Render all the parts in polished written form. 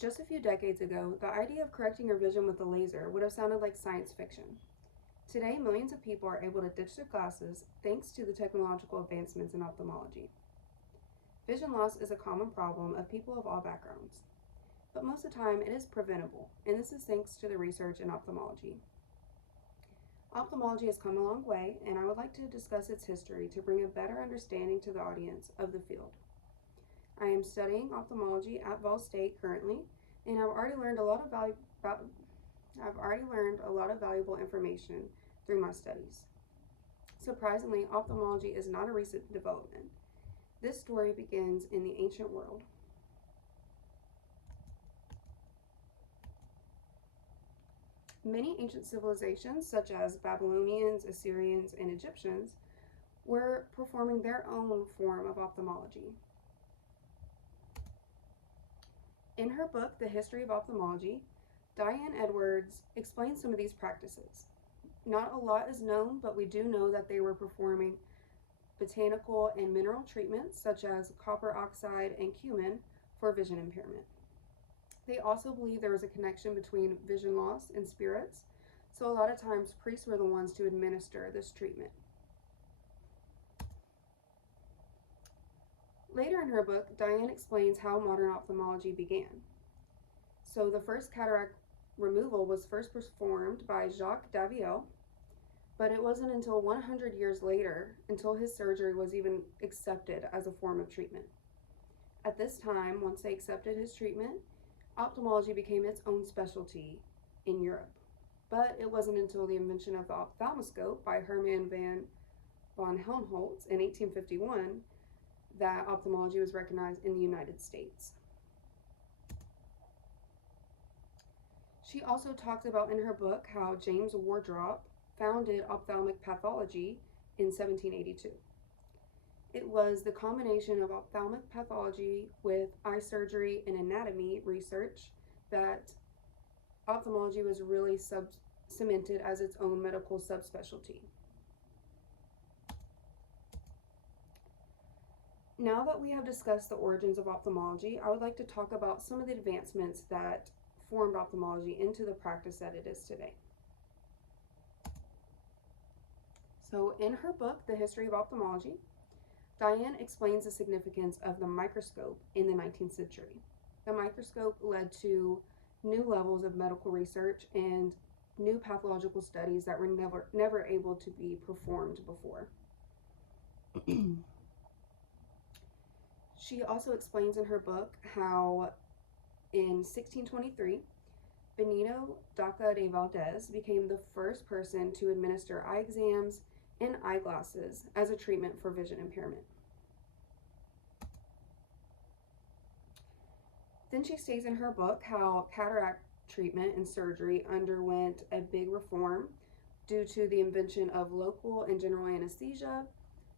Just a few decades ago, the idea of correcting your vision with a laser would have sounded like science fiction. Today, millions of people are able to ditch their glasses thanks to the technological advancements in ophthalmology. Vision loss is a common problem of people of all backgrounds, but most of the time it is preventable, and this is thanks to the research in ophthalmology. Ophthalmology has come a long way, and I would like to discuss its history to bring a better understanding to the audience of the field. I am studying ophthalmology at Vol State currently, and I've already learned a lot of valuable information through my studies. Surprisingly, ophthalmology is not a recent development. This story begins in the ancient world. Many ancient civilizations, such as Babylonians, Assyrians, and Egyptians, were performing their own form of ophthalmology. In her book, The History of Ophthalmology, Diane Edwards explains some of these practices. Not a lot is known, but we do know that they were performing botanical and mineral treatments such as copper oxide and cumin for vision impairment. They also believe there was a connection between vision loss and spirits, so a lot of times priests were the ones to administer this treatment. Later in her book, Diane explains how modern ophthalmology began. So the first cataract removal was first performed by Jacques Daviel, but it wasn't until 100 years later until his surgery was even accepted as a form of treatment. At this time, once they accepted his treatment, ophthalmology became its own specialty in Europe. But it wasn't until the invention of the ophthalmoscope by Hermann von Helmholtz in 1851 that ophthalmology was recognized in the United States. She also talks about in her book how James Wardrop founded ophthalmic pathology in 1782. It was the combination of ophthalmic pathology with eye surgery and anatomy research that ophthalmology was really cemented as its own medical subspecialty. Now that we have discussed the origins of ophthalmology, I would like to talk about some of the advancements that formed ophthalmology into the practice that it is today. So in her book, The History of Ophthalmology, Diane explains the significance of the microscope in the 19th century. The microscope led to new levels of medical research and new pathological studies that were never able to be performed before. She also explains in her book how in 1623, Benito Daca de Valdez became the first person to administer eye exams and eyeglasses as a treatment for vision impairment. Then she states in her book how cataract treatment and surgery underwent a big reform due to the invention of local and general anesthesia,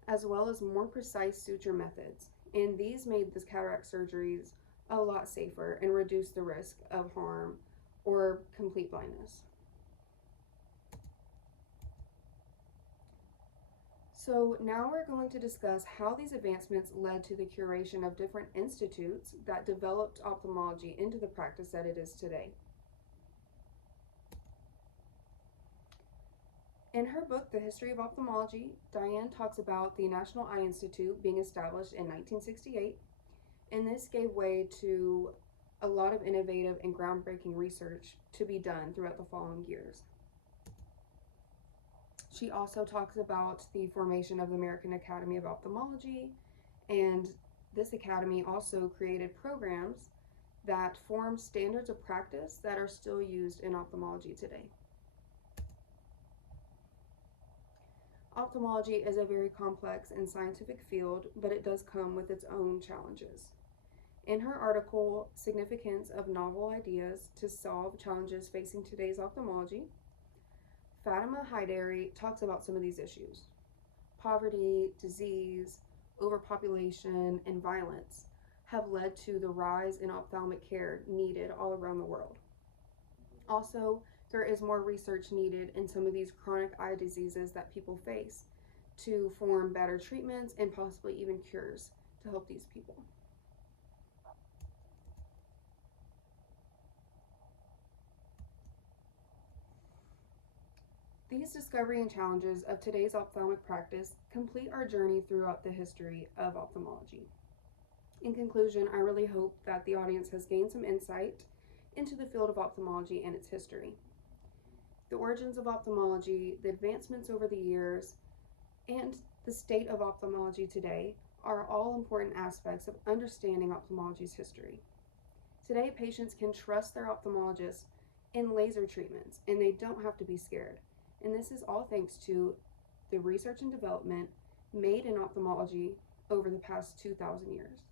as well as more precise suture methods. And these made the cataract surgeries a lot safer and reduced the risk of harm or complete blindness. So now we're going to discuss how these advancements led to the curation of different institutes that developed ophthalmology into the practice that it is today. In her book, The History of Ophthalmology, Diane talks about the National Eye Institute being established in 1968, and this gave way to a lot of innovative and groundbreaking research to be done throughout the following years. She also talks about the formation of the American Academy of Ophthalmology, and this academy also created programs that formed standards of practice that are still used in ophthalmology today. Ophthalmology is a very complex and scientific field, but it does come with its own challenges. In her article, Significance of Novel Ideas to Solve Challenges Facing Today's Ophthalmology, Fatima Haidari talks about some of these issues. Poverty, disease, overpopulation, and violence have led to the rise in ophthalmic care needed all around the world. Also, there is more research needed in some of these chronic eye diseases that people face to form better treatments and possibly even cures to help these people. These discovery and challenges of today's ophthalmic practice complete our journey throughout the history of ophthalmology. In conclusion, I really hope that the audience has gained some insight into the field of ophthalmology and its history. The origins of ophthalmology, the advancements over the years, and the state of ophthalmology today are all important aspects of understanding ophthalmology's history. Today, patients can trust their ophthalmologist in laser treatments, and they don't have to be scared. And this is all thanks to the research and development made in ophthalmology over the past 2,000 years.